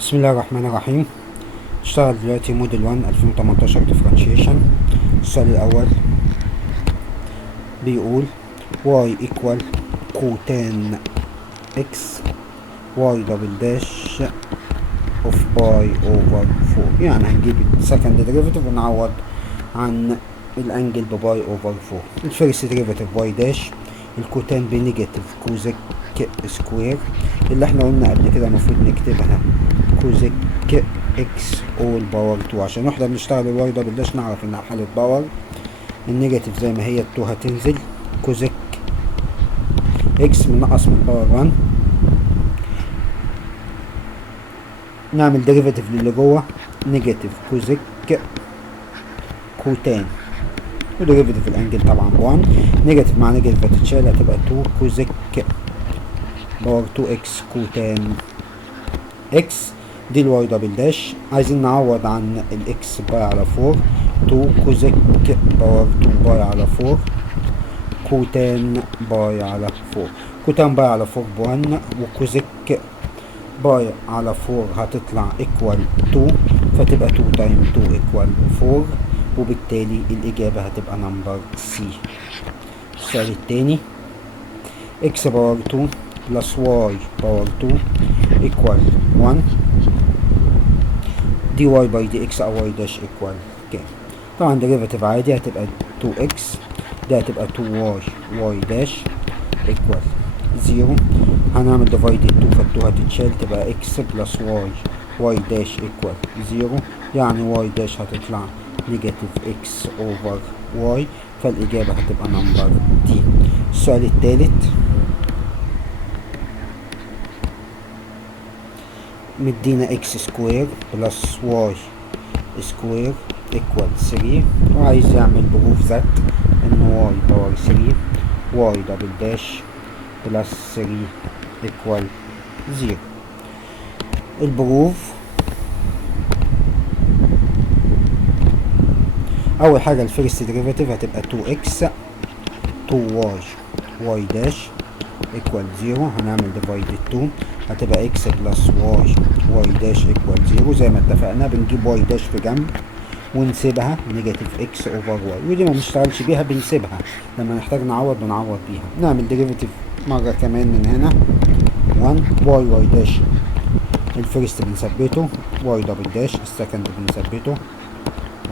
بسم الله الرحمن الرحيم. اشتغل دلوقتي موديل 1 2018 differentiation. السؤال الأول بيقول y equal cotan x y double dash of pi over 4. يعني هنجيب السكند ديريفيتيف ونعوض عن الانجل بباي اوفر 4. الفيرست ديريفيتيف باي داش، الكوتان بنيجاتيف كوزيك سكوير اللي احنا قلنا قبل كده المفروض نكتبها كوزيك اكس اول باور 2 عشان واحنا بنشتغل الواي دبل داش نعرف انها حالة باور. النيجاتيف زي ما هي ال2 هتنزل، كوزيك اكس بنقص من باور 1. نعمل ديريفيتيف للي جوه نيجاتيف كوزيك كوتان، وديريفيتيف الانجل طبعا ب1. نيجاتيف مع نيجاتيف هتتشال هتبقى 2 كوزيك باور 2 اكس كوتان اكس. دي الواي دبل داش. عايزين نعوض عن الاكس باي على 4، 2 كوزيك باور 2 باي على 4 كوتان باي على 4. كوتان باي على 4 ب1، وكوزيك باي على 4 هتطلع ايكوال 2، فتبقى 2 تايم 2 ايكوال 4، وبالتالي الإجابة هتبقى نمبر سي. السؤال التاني x باور 2 بلس y باور 2 ايكوال 1، دي واي باي دي اكس او واي داش ايكوال كام؟ طبعا ديريفاتيف عادي هتبقى 2x، ده هتبقى 2y واي داش ايكوال 0. هنعمل ديفايد 2 فال2 هتتشال تبقى x بلس y واي داش ايكوال 0، يعني واي داش هتطلع نيجاتيف اكس اوفر واي، فالإجابة هتبقى نمبر دي. السؤال التالت مدينا اكس سكوير بلس واي سكوير ايكوال 3، وعايز يعمل بروف ذات ان واي باور 3 واي دبل داش بلس 3 ايكوال 0. البروف اول حاجه الفيرست ديريفاتيف هتبقى 2x 2y واي داش ايكوال 0. هنعمل ديفايد 2 هتبقى x بلس y واي داش ايكوال 0. زي ما اتفقنا بنجيب واي داش في جنب ونسيبها نيجاتيف x اوفر واي، ودي ما بنشتغلش بيها بنسيبها، لما نحتاج نعوض بنعوض بيها. نعمل ديريفاتيف مره كمان من هنا 1 واي داش، الفيرست بنثبته واي دبل داش، السكند بنثبته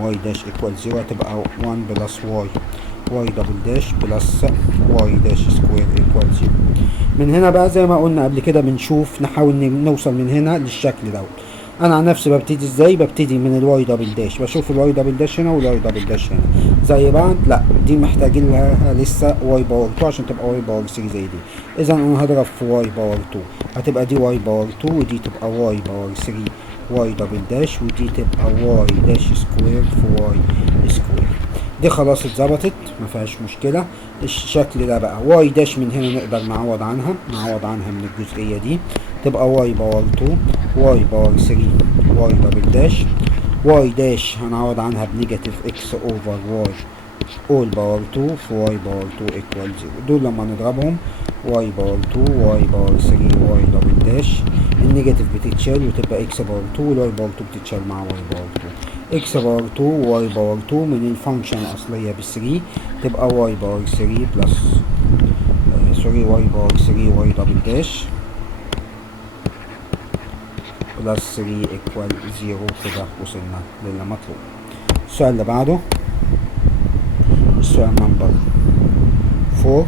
واي داش ايكوال 0. هتبقى 1 بلس واي دبل داش بلس واي داش سكوير ايكوال 0. من هنا بقى زي ما قلنا قبل كده بنشوف نحاول نوصل من هنا للشكل دوت. انا عن نفسي ببتدي ازاي؟ ببتدي من الواي دبل داش، بشوف الواي دبل داش هنا والواي دبل داش هنا زي بعض، لا دي محتاجين لها لسه واي باور 2 عشان تبقى واي باور 3 زي دي. اذا انا هضرب في واي باور 2 هتبقى دي واي باور 2 ودي تبقى واي باور 3 واي دبل داش، ودي تبقى واي داش سكوير في واي سكوير. دي خلاص اتظبطت مفيهاش مشكله. الشكل ده بقى واي داش من هنا نقدر نعوض عنها من الجزئيه دي، تبقى واي باور 2 واي باور 3 واي دبل داش. واي داش هنعوض عنها بنيجاتيف اكس اوفر واي اول باور 2 في واي باور 2 ايكوال 0. دول لما نضربهم واي باور 2 واي باور 3 واي دبل داش، النيجاتيف بتتشال وتبقى اكس باور 2 والواي باور 2 بتتشال مع واي باور 2. اكس باور 2 واي باور 2 من الفانكشن الاصليه ب 3 تبقى واي باور 3 بلس واي باور 3 واي دبل داش بلس 3 ايكوال 0. كده وصلنا للي مطلوب. السؤال اللي بعده السؤال نمبر 4.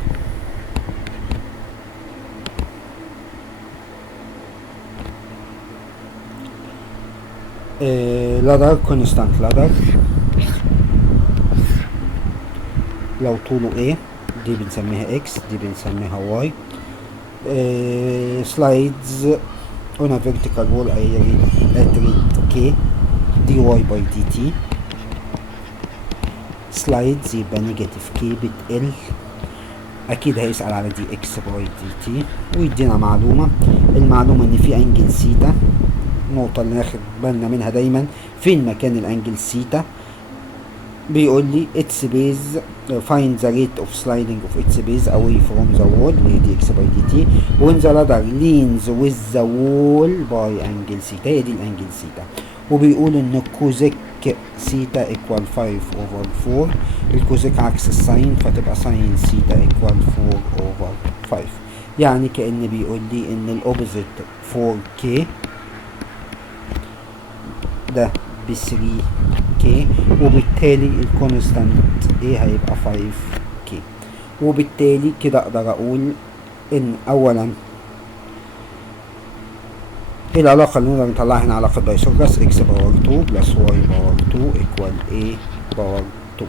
لادر كونستانت لادر لو طوله A دي بنسميها X دي بنسميها Y. سلايدز on a vertical wall at rate K dy by dt. سلايدز يبقى نيجاتيف K بتقل، اكيد هيسأل على دي اكس باي دي تي، ويدينا المعلومة ان في انجل سيتا. النقطة اللي ناخد بالنا منها دايما فين مكان الانجل سيتا، بيقول لي its base find the rate of sliding of its base away from the wall اللي هي dx by dt when the ladder leans with the wall by angle theta. هي دي الانجل ثيتا. وبيقول ان كوزيك ثيتا equal 5 over 4. الكوزيك عكس الساين فتبقى ساين ثيتا equal 4 over 5. يعني كأن بيقول لي ان الاوبزيت 4k ده ب 3k وبالتالي الكونستانت ايه هيبقى 5k. وبالتالي كده اقدر اقول ان اولا ايه العلاقة اللي نقدر نطلعها هنا؟ علاقة دايسوكراس x باور 2 بلس y باور 2 equal a باور 2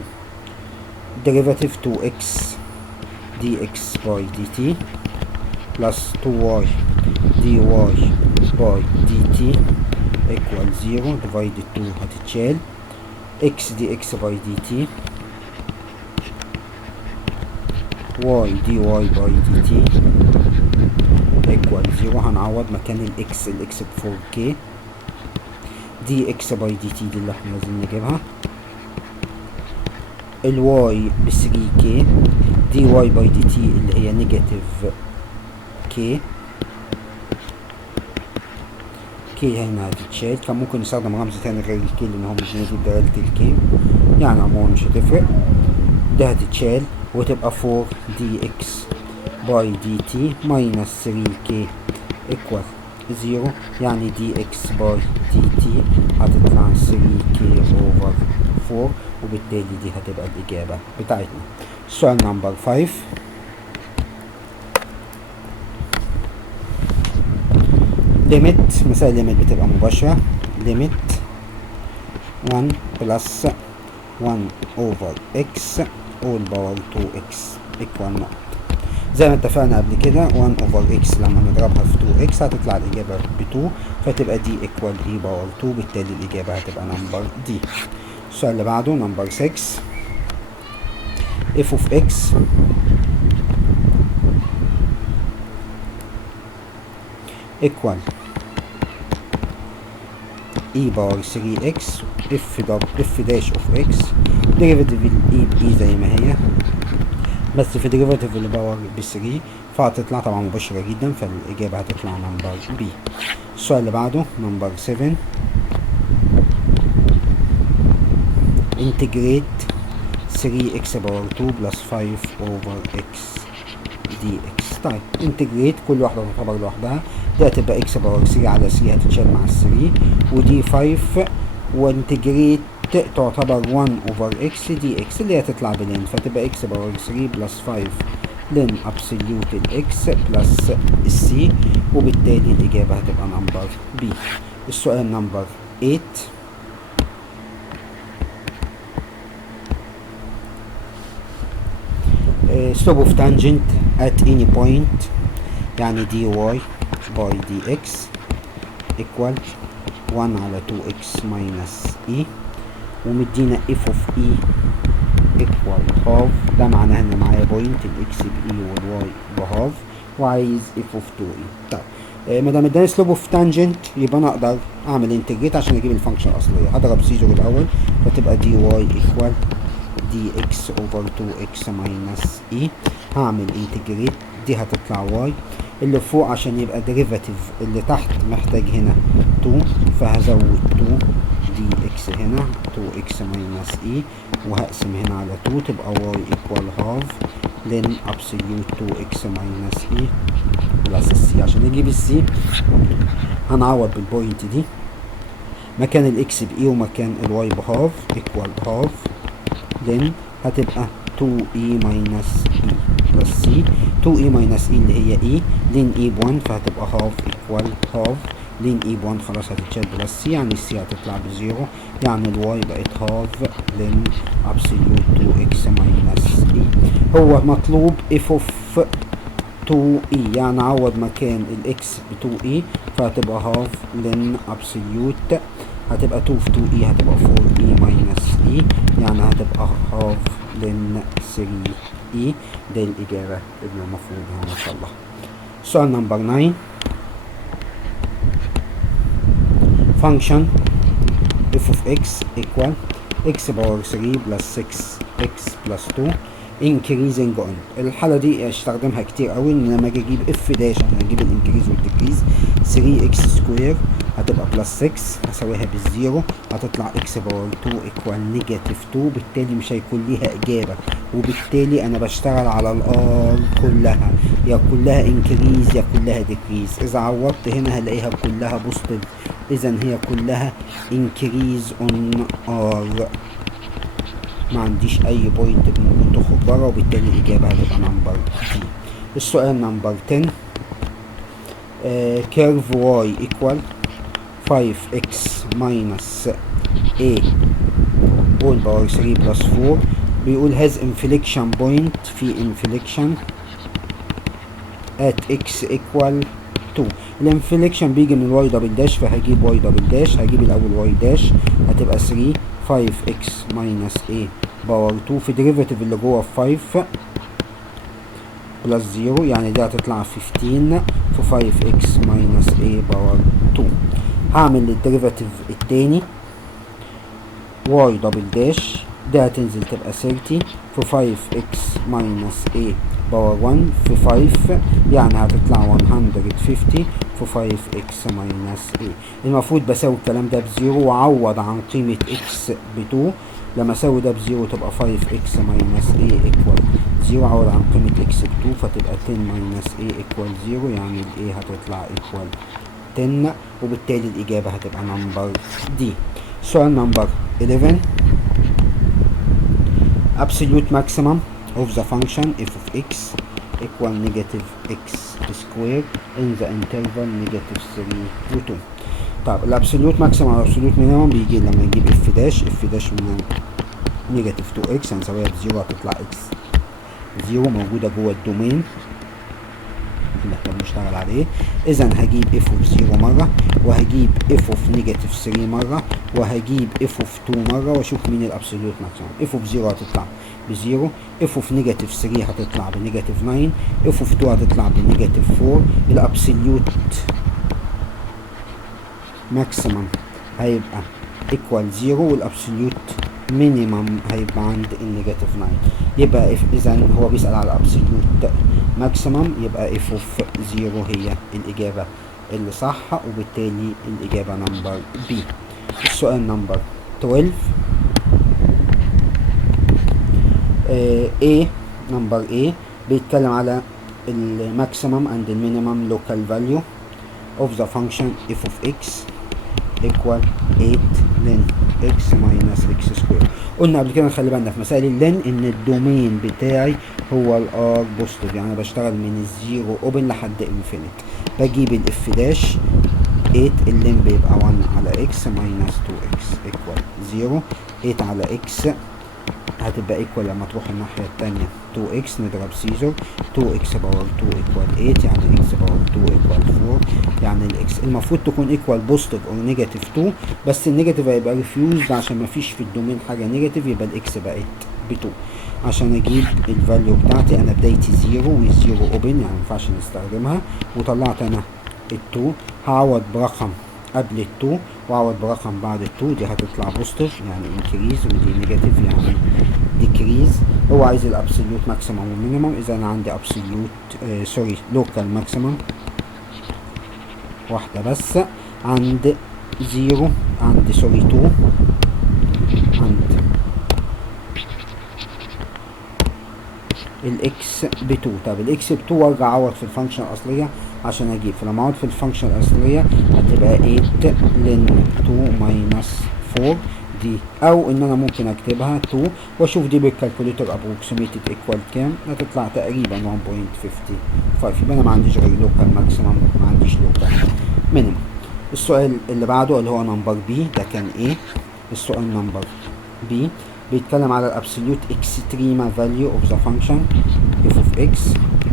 derivative 2x dx by dt plus 2y dy by dt equal 0 divided 2 هتتشال x dx by dt y dy by dt equal 0. هنعوض مكان الاكس ب 4k dx by dt دي اللي احنا لازم نجيبها. الواي ب 3k dy by dt اللي هي نيجاتيف k هنا هتتشال. كان ممكن نستخدم رمز تاني غير الكي لان هو مش موجود بدالة الكي، يعني عموما مش هتفرق. ده هتتشال وتبقى 4 dx by dt minus 3k equal 0. يعني dx by dt هتطلع 3k over 4 وبالتالي دي هتبقى الإجابة بتاعتنا. السؤال نمبر 5. ليميت، مسائل ليميت بتبقى مباشرة. ليميت 1 بلس 1 over x all power 2x equal نقط. زي ما اتفقنا قبل كده 1 over x لما نضربها في 2x هتطلع الإجابة ب 2 فتبقى دي equal e باور 2، بالتالي الإجابة هتبقى نمبر دي. السؤال اللي بعده نمبر 6. f of x equal e باور 3x f dash of x derivative ال e ب e زي ما هي بس في derivative اللي باور ب 3 فهتطلع طبعا مباشرة جدا فالإجابة هتطلع نمبر B. السؤال اللي بعده نمبر 7. integrate 3x باور 2 بلس 5 over x dx. طيب integrate كل واحدة تعتبر لوحدها. دي هتبقى x باور 3 على 3 هتتشال مع 3 ودي 5 وانتجريت تعتبر 1 over x dx اللي هتطلع بلين فتبقى x باور 3 بلس 5 لين ابسوليوت الاكس بلس السي وبالتالي الإجابة هتبقى نمبر B. السؤال نمبر 8. slope of tangent at any point يعني dy by dx equal 1 على 2x minus e ومدينا f of e equal half. ده معناه ان معايا بوينت الاكس ب e والواي بهاف وعايز f of 2e. طيب مادام اداني slope of tangent يبقى انا اقدر اعمل انتجريت عشان اجيب الفانكشن الاصليه. هضرب سي زيرو الاول فتبقى dy equal dx over 2x minus e. هعمل انتجريت دي هتطلع y اللي فوق عشان يبقى ديريفاتيف اللي تحت محتاج هنا 2 فهزود 2 dx هنا 2x minus e وهقسم هنا على 2 تبقى y equal half then absolute 2x minus e plus c. عشان نجيب السي هنعوض بالبوينت دي مكان الاكس باي ومكان الواي بهاف equal half then هتبقى 2e minus e plus c. 2e minus e اللي هي e لين e ب1 فهتبقى half equal half لين e ب1 خلاص هتتشال بلس c يعني السي هتطلع بزيرو يعني الواي بقت half لين absolute 2x minus e. هو مطلوب f of 2e يعني عوض مكان الاكس ب 2e فهتبقى half لين absolute هتبقى 2 في 2e هتبقى 4e minus e يعني هتبقى half لين 3e. ده الإجابة اللي المفروض هنا إن شاء الله. سؤال نمبر 9. function f of x equal x باور 3 بلس 6x بلس 2 increasing on. الحالة دي استخدمها كتير قوي ان لما اجي اجيب اف داش عشان اجيب الانكريز والديكريز. 3x سكوير هتبقى بلس 6 هساويها بالزيرو، هتطلع x باور 2 ايكوال نيجاتيف 2، بالتالي مش هيكون ليها اجابة، وبالتالي انا بشتغل على الار كلها، يا كلها انكريز يا كلها ديكريز. اذا عوضت هنا هلاقيها كلها بوزيتيف، اذا هي كلها انكريز اون ار، ما عنديش اي بوينت ممكن تخرج بره، وبالتالي الاجابه هتبقى نمبر دي. السؤال نمبر 10 كيرف y equal 5x minus a all power 3 plus 4 بيقول has inflection point في inflection at x equal 2. الانفليكشن بيجي من الواي دبل داش، فهجيب واي دبل داش، هجيب الاول واي داش هتبقى 3 5x minus a باور 2 في ديريفاتيف اللي جوه 5 بلس 0، يعني دي هتطلع 15 في 5x minus a باور 2. هعمل الديريفاتيف التاني واي دبل داش، ده هتنزل تبقى 30 في 5x minus a باور 1 في 5، يعني هتطلع 150 في 5x minus a. المفروض بساوي الكلام ده بزيرو واعوض عن قيمة x ب2، لما اساوي ده بزيرو تبقى 5x minus a equal 0، اعوض عن قيمة x ب2 فتبقى 10 minus a equal 0، يعني ال a هتطلع equal 10، وبالتالي الإجابة هتبقى نمبر دي. سؤال نمبر 11 absolute maximum of the function f of x equal negative x square in the interval negative 3 و 2. طب الابسوليوت ماكسيمم او الابسوليوت مينيمم بيجي لما نجيب اف داش، اف داش من نيجاتيف 2 اكس هنساويها بزيرو، هتطلع اكس زيرو موجوده جوه الدومين اللي احنا بنشتغل عليه. اذا هجيب اف اوف 0 مره، وهجيب اف اوف نيجاتيف 3 مره، وهجيب اف اوف 2 مره، واشوف مين الابسوليوت ماكسيمم. اف اوف 0 هتطلع بزيرو، اف اوف نيجاتيف 3 هتطلع بنيجاتيف 9، اف اوف 2 هتطلع بنيجاتيف 4. الابسوليوت ماكسيمم هيبقى ايكوال 0، والابسوليوت مينيمم هيبقى عند النيجاتيف 9. يبقى اذا هو بيسأل على الابسوليوت ماكسيمم، يبقى اف اوف 0 هي الاجابه اللي صح، وبالتالي الاجابه نمبر بي. السؤال نمبر 12 A نمبر A بيتكلم على الماكسيمم and the minimum local value of the function f of x equal 8 ln x minus x square. قلنا قبل كده نخلي بالنا في مسائل اللين ان الدومين بتاعي هو الار بوزيتيف، يعني بشتغل من الزيرو اوبن لحد انفينيت. بجيب الاف داش 8 اللين بيبقى 1 على x minus 2x equal 0. 8 على x هتبقى ايكوال لما تروح الناحية التانية 2x نضرب سيزر 2x باور 2 ايكوال 8، يعني x باور 2 ايكوال 4، يعني الاكس المفروض تكون ايكوال بوزيتيف او نيجاتيف 2، بس النيجاتيف هيبقى ريفيوزد عشان مفيش في الدومين حاجة نيجاتيف، يبقى الاكس بقت ب 2. عشان اجيب الفاليو بتاعتي انا بدايتي زيرو والزيرو اوبن، يعني مينفعش نستخدمها، وطلعت انا ال2 هعوض برقم قبل ال2 واعوض برقم بعد ال2، دي هتطلع بوزيتيف يعني انكريز، ودي نيجاتيف يعني ديكريز. هو عايز الابسوليوت ماكسيمم والمينيمم، اذا انا عندي ابسوليوت لوكال ماكسيمم واحده بس عند 0 عند 2 عند الاكس ب 2. طب الاكس ب 2 وارجع اعوض في الفانكشن الاصليه عشان اجيب، فلما اعوض في الفانكشن الاصليه هتبقى 8 لن 2 ماينس 4 دي، او ان انا ممكن اكتبها 2 واشوف دي بالكالكوليتر ابروكسيميتد ايكوال كام، هتطلع تقريبا 1.55. يبقى انا ما عنديش غير لوكال ماكسيمم، ما عنديش لوكال مينيمم. السؤال اللي بعده اللي هو نمبر بي، ده كان ايه؟ السؤال نمبر بي بيتكلم على الابسوليوت اكستريما فاليو اوف ذا فانكشن اف اوف اكس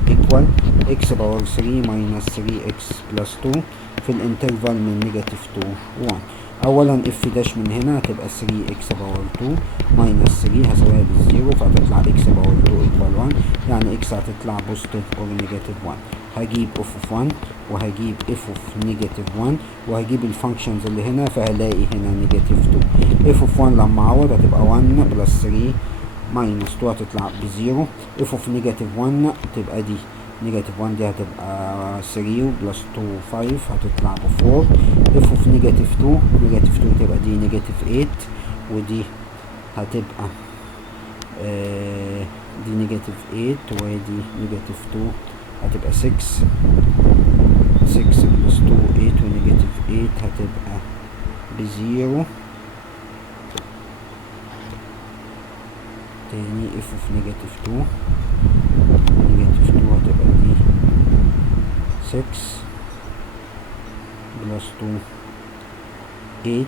ايكوال اكس باور 3 ماينس 3x بلس 2 في الانترفال من نيجاتيف 2 1. اولا اف داش من هنا هتبقى 3x باور 2 ماينس 3 هساويها بالزيرو، فهتطلع x باور 2 ايكوال 1، يعني x هتطلع بوزيتيف اور نيجاتيف 1. هجيب اوف اوف 1 وهجيب اف اوف نيجاتيف 1 وهجيب الفانكشنز اللي هنا، فهلاقي هنا نيجاتيف 2. اف اوف 1 لما اعوض هتبقى 1 بلس 3 ماينس 2 هتطلع بزيرو. اف اوف نيجاتيف 1 تبقى دي نيجاتيف 1 دي هتبقى 3 بلس 2 5 هتطلع ب 4. اف اوف نيجاتيف 2 تبقى دي نيجاتيف 8 ودي هتبقى دي نيجاتيف 8 ودي نيجاتيف 2 هتبقى 6 بلس 2 8 ونيجاتيف 8 هتبقى بزيرو. تاني اف اوف نيجاتيف 2 هتبقى دي 6 بلس 2 8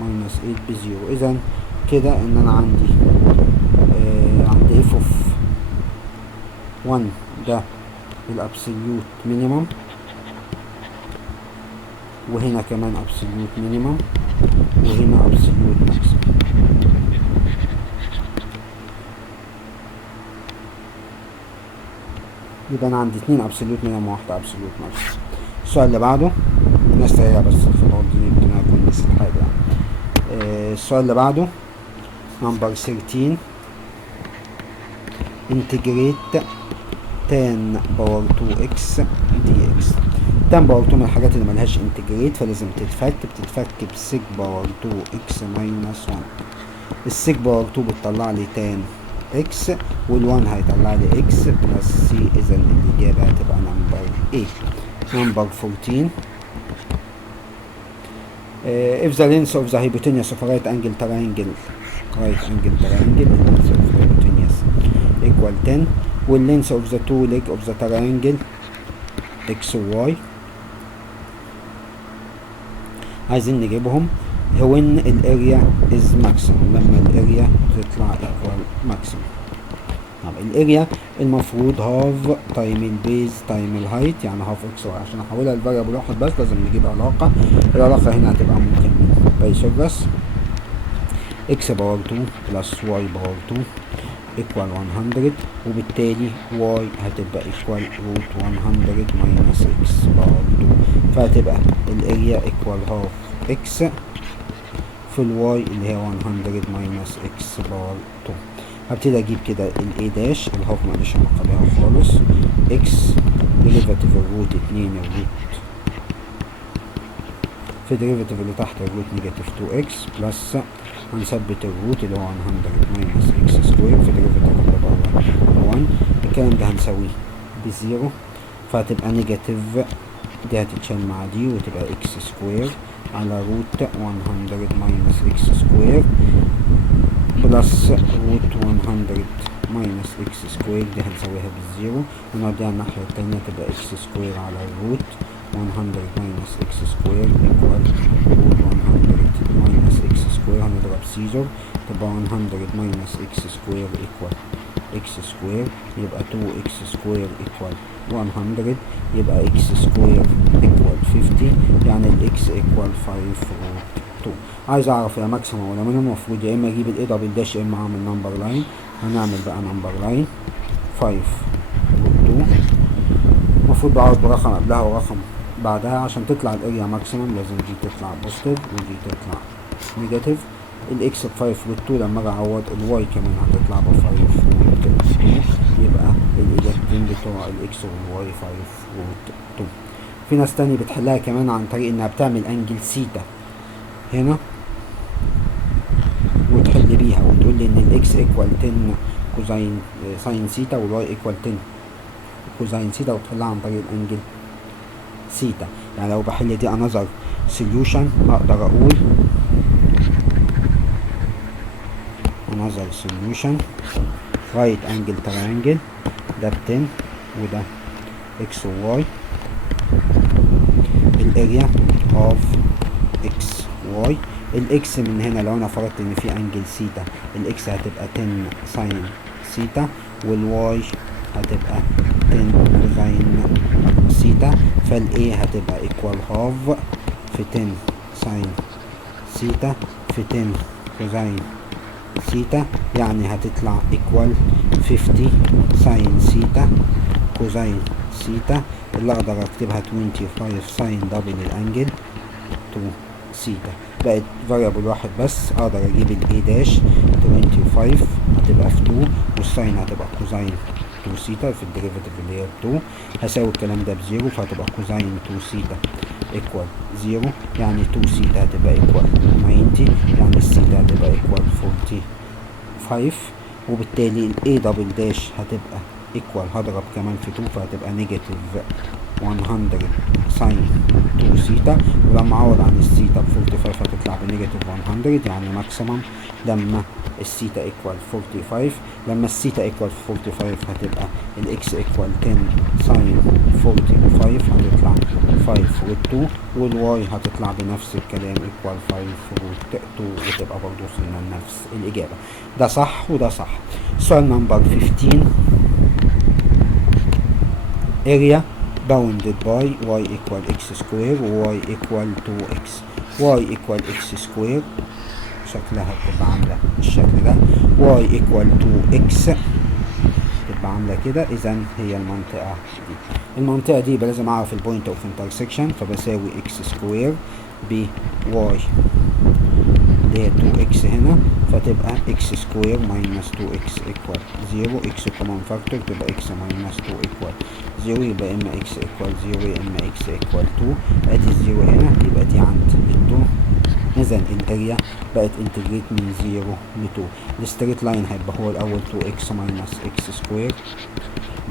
ماينس 8 بزيرو. اذا كده ان انا عندي عندي اف اوف 1 ده الابسوليوت مينيمم، وهنا كمان ابسوليوت مينيمم، وهنا ابسوليوت ماكسيمم. يبقى انا عندي 2 ابسوليوت مينيمم وواحدة ابسوليوت ماكسيمم. السؤال اللي بعده الناس تراجع بس الخطوات دي يمكن انا اكون نسيت حاجة. السؤال اللي بعده نمبر 13 integrate tan باور 2x dx. tan باور 2 من الحاجات اللي ملهاش انتجريت فلازم تتفك، بتتفك بسيج باور 2x ماينس 1. السيج باور 2 بتطلع لي tan x وال1 هيطلع لي x بلس c. اذا الاجابه هتبقى نمبر A. نمبر 14 if the length of the hypotenuse of a right angle triangle the length of the hypotenuse equal 10 والlength of the two leg of the triangle x و y عايزين نجيبهم when الاريا is maximum، لما الاريا تطلع equal maximum. طب الاريا المفروض هاف تايم البيز تايم الهايت، يعني هاف اكس واي. عشان احولها لفاريبل واحد بس لازم نجيب علاقة. العلاقة هنا هتبقى ممكن بايثاغورس اكس باور 2 بلس واي باور 2 equal 100 وبالتالي y هتبقى equal root 100 minus x باور 2. فهتبقى الاريا equal half x في الواي اللي هي 100 minus x باور 2. هبتدي اجيب كده ال a داش الهاف ماليش علاقة بيها خالص. x derivative الروت 2 الروت في derivative اللي تحت الروت نيجاتيف 2x بلس هنثبت الروت اللي هو 100 ماينس اكس سكوير في ديريفيتيف اللي بره 1. الكلام ده هنسويه بزيرو فهتبقى نيجاتيف دي هتتشال مع دي وتبقى اكس سكوير على روت 100 ماينس اكس سكوير بلس روت 100 ماينس اكس سكوير دي هنسويها بالزيرو ونوديها الناحية التانية تبقى اكس سكوير على الروت 100 ماينس اكس سكوير ايكوال روت 100 ماينس اكس سكوير. هنضرب سيزر تبقى 100 ماينس اكس سكوير ايكوال اكس سكوير يبقى 2 اكس سكوير ايكوال 100 يبقى اكس سكوير ايكوال 50 يعني الاكس ايكوال 5 روت 2. عايز اعرف يا ماكسيمم ولا مينيمم. المفروض يا اما اجيب الاي دبل داش يا اما اعمل نمبر لاين. هنعمل بقى نمبر لاين 5 روت 2. المفروض بعوض برقم قبلها ورقم بعدها عشان تطلع الاريا ماكسيمم لازم دي تطلع بوزيتيف ودي تطلع نيجاتيف. الاكس ب 5 روت 2 لما اجي اعوض الواي كمان هتطلع ب 5 روت 2 يبقى الاجابتين بتوع الاكس والواي 5 روت 2. في ناس تاني بتحلها كمان عن طريق انها بتعمل انجل سيتا هنا وتحل بيها وتقول لي ان الاكس ايكوال 10 كوزين ساين سيتا والواي ايكوال 10 كوزين سيتا وتحلها عن طريق الانجل سيتا. يعني لو بحل دي انذر سوليوشن اقدر اقول another solution right angle triangle ده ب 10 وده x و y. الاريا of x y الاكس من هنا لو انا فرضت ان في انجل سيتا الاكس هتبقى 10 ساين سيتا والواي هتبقى 10 كوزين سيتا فالاي هتبقى equal half في 10 ساين سيتا في 10 كوزين سيتا يعني هتطلع equal 50 ساين سيتا كوزين سيتا، اللي اقدر اكتبها 25 ساين دبل الانجل 2 سيتا. بقت فاريبل واحد بس، اقدر اجيب الاي داش 25 هتبقى في 2 والساين هتبقى كوزاين 2 سيتا في الديريفيتيف اللي هي 2. هساوي الكلام ده بزيرو، فهتبقى كوزاين 2 سيتا ايكوال 0، يعني 2 سيتا هتبقى ايكوال 90، يعني السيتا هتبقى ايكوال 45، وبالتالي الاي دبل داش هتبقى ايكوال، هضرب كمان في 2 فهتبقى نيجاتيف 100 ساين 2 سيتا، ولما اعوض عن السيتا ب 45 هتطلع بنيجاتيف 100، يعني ماكسيمم لما السيتا ايكوال 45. لما السيتا ايكوال 45 هتبقى الاكس ايكوال 10 ساين 45 هتطلع 5 روت 2، والواي هتطلع بنفس الكلام ايكوال 5 روت 2، وتبقى برضه وصلنا لنفس الاجابه. ده صح وده صح. سؤال نمبر 15. area bounded by y equal x square و y equal 2x. y equal x square شكلها بتبقى عاملة بالشكل ده، y equal 2x تبقى عاملة كده. إذا هي المنطقة دي. المنطقة دي يبقى لازم أعرف البوينت أوف انترسكشن، فبساوي x سكوير ب y اللي هي 2x هنا، فتبقى x سكوير ماينس 2x equal 0. x كومن فاكتور تبقى x ماينس 2 equal 0، يبقى إما x equal 0 يا إما x equal 2. أدي الزيرو هنا، يبقى دي عند ال 2. إذا الاريا بقت انتجريت من 0 ل 2. الستريت لاين هيبقى هو الأول 2x ماينس x سكوير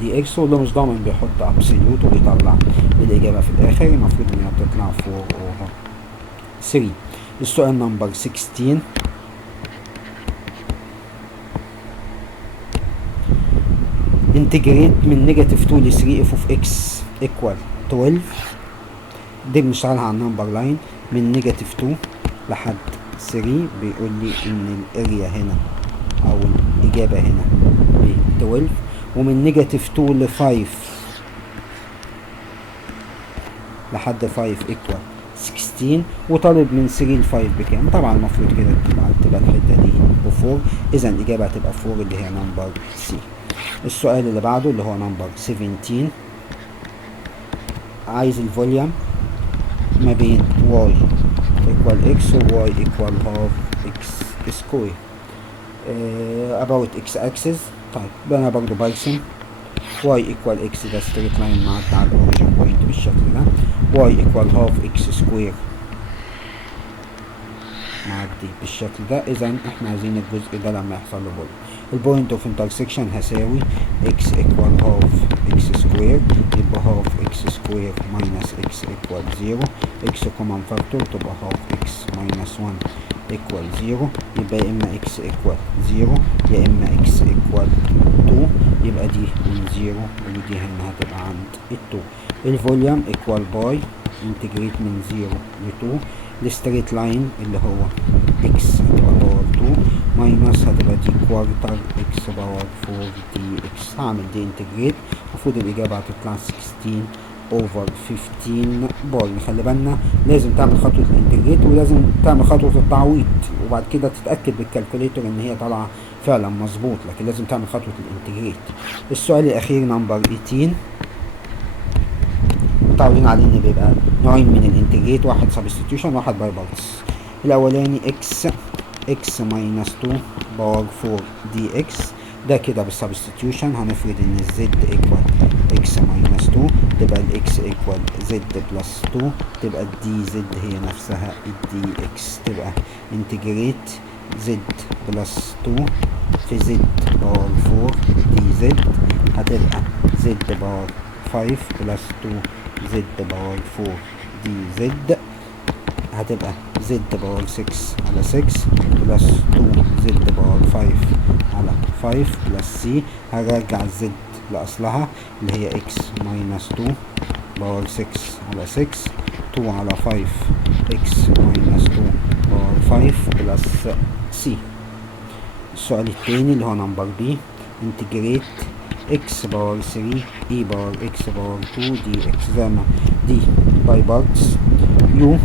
دي x، واللي مش ضامن بيحط ابسوليوت وبيطلع الإجابة في الآخر. المفروض إن هي بتطلع 4 over 3. السؤال نمبر 16. انتجريت من نيجاتيف 2 ل 3 اف اوف اكس ايكوال 12. دي بنشتغلها على النمبر لاين من نيجاتيف 2 لحد 3. بيقول لي ان الاريا هنا او الاجابه هنا ب 12، ومن نيجاتيف 2 ل 5 لحد 5 ايكوال 16، وطالب من 3 ل 5 بكام؟ طبعا المفروض كده تبقى الحته دي ب 4. اذا الاجابه هتبقى 4 اللي هي نمبر سي. السؤال اللي بعده اللي هو نمبر 17. عايز الفوليوم ما بين y equal x و y equal half x square about x axis. طيب انا برضو برسم y equal x ده straight line معدي على الاوريجن بوينت بالشكل ده، y equal half x square معدي بالشكل ده. اذا احنا عايزين الجزء ده لما يحصل له فوليوم. البوينت اوف انترسكشن هساوي x equal half x square، يبقى half x square minus x equal 0. x common factor تبقى half x minus 1 equal 0، يبقى يا اما x equal 0 يا اما x equal 2، يبقى دي من 0 ودي هنا هتبقى عند ال 2. الفوليوم equal باي انتجريت من 0 ل 2. الستريت لاين اللي هو x هتبقى باور 2 ماينس هتبقى دي كوارتر x باور 4 دي x. هعمل دي انتجريت، المفروض الإجابة هتطلع 16 over 15 باي. خلي بالنا لازم تعمل خطوة الانتجريت ولازم تعمل خطوة التعويض، وبعد كده تتأكد بالكالكوليتر ان هي طالعة فعلا مظبوط، لكن لازم تعمل خطوة الانتجريت. السؤال الأخير نمبر 18. متعودين عليه ان بيبقى نوعين من الانتجريت، واحد سبستيتيوشن واحد باي بارتس. الاولاني x minus 2 باور 4 دي اكس، ده كده بالسبستيتيوشن هنفرض ان الزد ايكوال x minus 2، تبقى الاكس ايكوال زد بلس 2، تبقى الدي زد هي نفسها الدي اكس، تبقى انتجريت زد بلس 2 في زد باور 4 دي زد هتبقى زد باور 5 بلس 2 زد باور 4 دي زد، هتبقى زد باور 6 على 6 بلس 2 زد باور 5 على 5 بلس سي. هرجع الزد لأصلها اللي هي x ماينس 2 باور 6 على 6 2 على 5 x ماينس 2 باور 5 بلس سي. السؤال التاني اللي هو نمبر بي انتجريت x باور 3 e باور x باور 2 دي x، زي ما دي باي بارتس u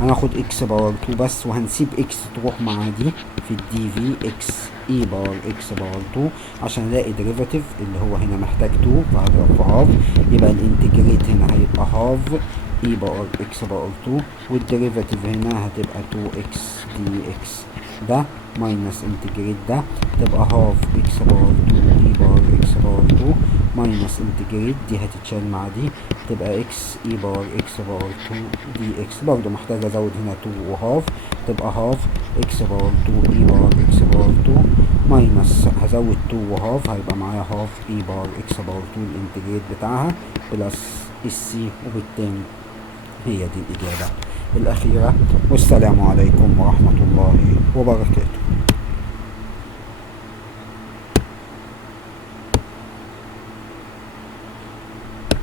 هناخد اكس باور 2 بس، وهنسيب اكس تروح مع دي في الدي في اكس اي باور اكس باور 2 عشان الاقي ديريفاتيف اللي هو هنا محتاج 2، فهضرب في هاف. يبقى الانتجريت هنا هيبقى هاف اي باور اكس باور 2، والديريفاتيف هنا هتبقى 2 اكس دي اكس ده ماينس انتجريت ده تبقى هاف اكس باور 2 اي باور اكس باور 2 ماينس انتجريت دي هتتشال مع دي تبقى اكس اي باور اكس باور 2 دي اكس. برضه محتاج ازود هنا 2 وهاف، تبقى هاف اكس باور 2 اي باور اكس باور 2 ماينس هزود 2 وهاف هيبقى معايا هاف اي باور اكس باور 2 الانتجريت بتاعها بلس السي، وبالتالي هي دي الإجابة الأخيرة. والسلام عليكم ورحمة الله وبركاته.